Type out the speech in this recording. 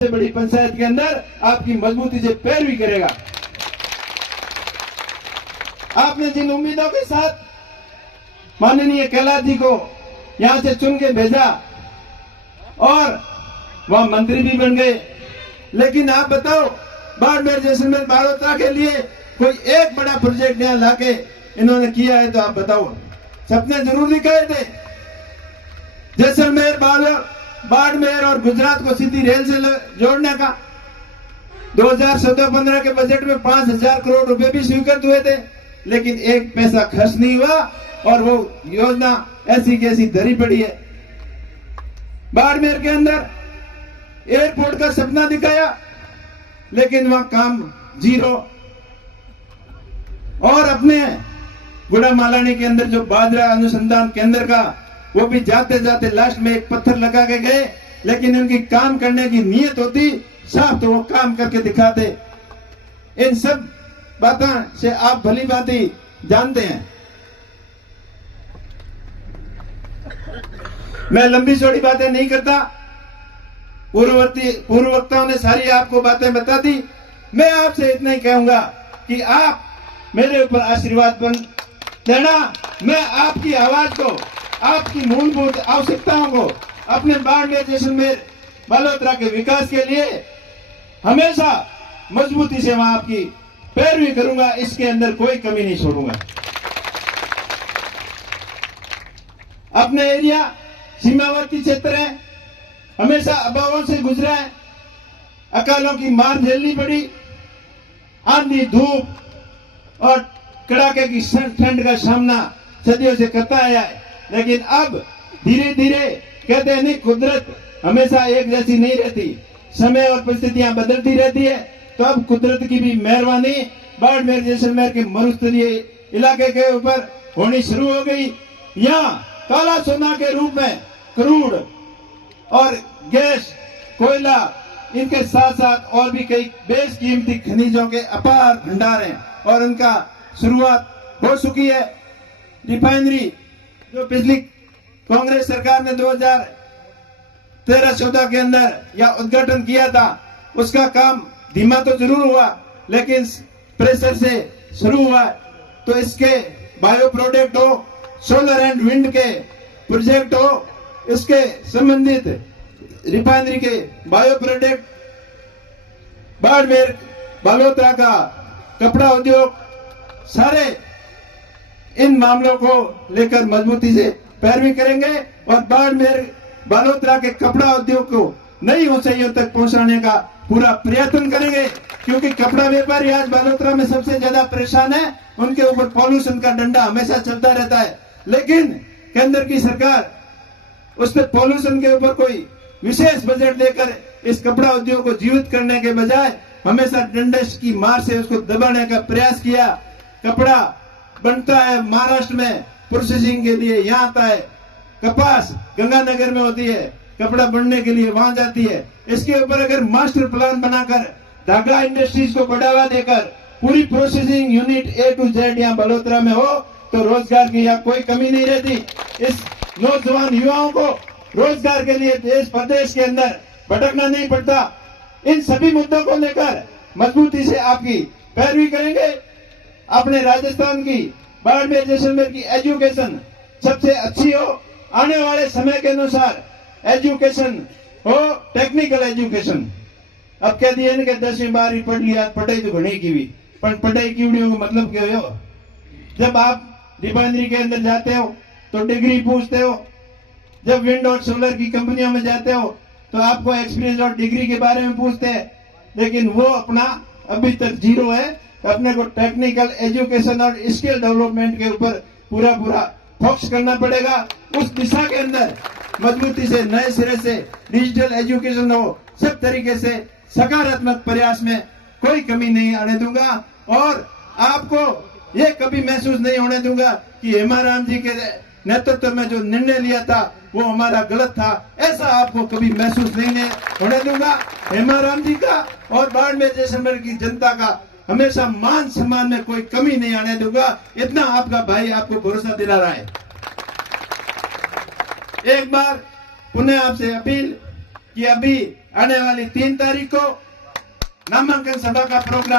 से बड़ी पंचायत के अंदर आपकी मजबूती से पैरवी करेगा। आपने जिन उम्मीदों के साथ माननीय कैलाश जी को यहां से चुन के भेजा और वह मंत्री भी बन गए, लेकिन आप बताओ बाड़मेर जैसलमेर बालोतरा के लिए कोई एक बड़ा प्रोजेक्ट यहां लाके इन्होंने किया है तो आप बताओ। सपने जरूर दिखाए थे जैसलमेर बाड़मेर और गुजरात को सीधी रेल से जोड़ने का। 2014-15 के बजट में 5,000 करोड़ रुपए भी स्वीकृत हुए थे, लेकिन एक पैसा खर्च नहीं हुआ और वो योजना ऐसी की ऐसी धरी पड़ी है। बाड़मेर के अंदर एयरपोर्ट का सपना दिखाया, लेकिन वहां काम जीरो। और अपने गुड़ामालानी के अंदर जो बाजरा अनुसंधान केंद्र का, वो भी जाते जाते लास्ट में एक पत्थर लगा के गए, लेकिन उनकी काम करने की नीयत होती साफ तो वो काम करके दिखाते। इन सब बातों से आप भली भांति जानते हैं। मैं लंबी चौड़ी बातें नहीं करता, पूर्व वक्ताओं ने सारी आपको बातें बता दी। मैं आपसे इतना ही कहूंगा कि आप मेरे ऊपर आशीर्वाद देना। मैं आपकी आवाज को, आपकी मूलभूत आवश्यकताओं को अपने बाड़मेर जैसलमेर बालोतरा के विकास के लिए हमेशा मजबूती से वहां आपकी पैरवी करूंगा, इसके अंदर कोई कमी नहीं छोड़ूंगा। अपने एरिया सीमावर्ती क्षेत्र है, हमेशा अभावों से गुजरा है, अकालों की मार झेलनी पड़ी, आंधी धूप और कड़ाके की ठंड का सामना सदियों से करता आया है। लेकिन अब धीरे धीरे कहते हैं नहीं, कुदरत हमेशा एक जैसी नहीं रहती, समय और परिस्थितियां बदलती रहती है। तो अब कुदरत की भी मेहरबानी बाड़मेर जैसलमेर के मरुस्थलीय इलाके के ऊपर होनी शुरू हो गई। यहाँ काला सोना के रूप में क्रूड और गैस, कोयला, इनके साथ साथ और भी कई बेशकीमती खनिजों के अपार भंडार हैं और उनका शुरुआत हो चुकी है। रिफाइनरी जो पिछली कांग्रेस सरकार ने 2013-14 के अंदर या उद्घाटन किया था, उसका काम धीमा तो जरूर हुआ, लेकिन प्रेशर से शुरू हुआ। तो इसके बायो प्रोडक्ट हो, सोलर एंड विंड के प्रोजेक्ट हो, इसके संबंधित रिफाइनरी के बायो प्रोडक्ट, बाड़मेर बालोतरा का कपड़ा उद्योग, सारे इन मामलों को लेकर मजबूती से पैरवी करेंगे और बाड़मेर बालोतरा के कपड़ा उद्योग को नई ऊंचाइयों तक पहुंचाने का पूरा प्रयत्न करेंगे। क्योंकि कपड़ा व्यापारी आज बालोतरा में सबसे ज्यादा परेशान है, उनके ऊपर पॉल्यूशन का डंडा हमेशा चलता रहता है, लेकिन केंद्र की सरकार उस पर पॉल्यूशन के ऊपर कोई विशेष बजट देकर इस कपड़ा उद्योग को जीवित करने के बजाय हमेशा डंडे की मार से उसको दबाने का प्रयास किया। कपड़ा बनता है महाराष्ट्र में प्रोसेसिंग के लिए, यहाँ आता है। कपास गंगानगर में होती है, कपड़ा बनने के लिए वहां जाती है। इसके ऊपर अगर मास्टर प्लान बनाकर धागा इंडस्ट्रीज को बढ़ावा देकर पूरी processing unit A to Z यहाँ बालोतरा में हो तो रोजगार की यहाँ कोई कमी नहीं रहती। इस नौजवान युवाओं को रोजगार के लिए देश प्रदेश के अंदर भटकना नहीं पड़ता। इन सभी मुद्दों को लेकर मजबूती से आपकी पैरवी करेंगे। अपने राजस्थान की बाड़मेर जैसलमेर की एजुकेशन सबसे अच्छी हो, आने वाले समय के अनुसार एजुकेशन हो, टेक्निकल एजुकेशन। अब कह दिए कि 10वीं 12वीं पढ़ लिया, पढ़ाई तो घनी की भी, पर पढ़ाई की मतलब क्या हो। जब आप रिफाइनरी के अंदर जाते हो तो डिग्री पूछते हो, जब विंड और सोलर की कंपनियों में जाते हो तो आपको एक्सपीरियंस और डिग्री के बारे में पूछते हैं, लेकिन वो अपना अभी तक जीरो है। अपने को टेक्निकल एजुकेशन और स्किल डेवलपमेंट के ऊपर पूरा फोकस करना पड़ेगा। उस दिशा के अंदर मजबूती से नए सिरे से डिजिटल एजुकेशन हो, सब तरीके से सकारात्मक प्रयास में कोई कमी नहीं आने दूंगा। और आपको ये कभी महसूस नहीं होने दूंगा कि हेमाराम जी के नेतृत्व में जो निर्णय लिया था वो हमारा गलत था, ऐसा आपको कभी महसूस नहीं होने दूंगा। हेमाराम जी का और बाड़मेर जैसलमेर की जनता का हमेशा मान सम्मान में कोई कमी नहीं आने दूंगा। इतना आपका भाई आपको भरोसा दिला रहा है। एक बार पुनः आपसे अपील कि अभी आने वाली 3 तारीख को नामांकन सभा का प्रोग्राम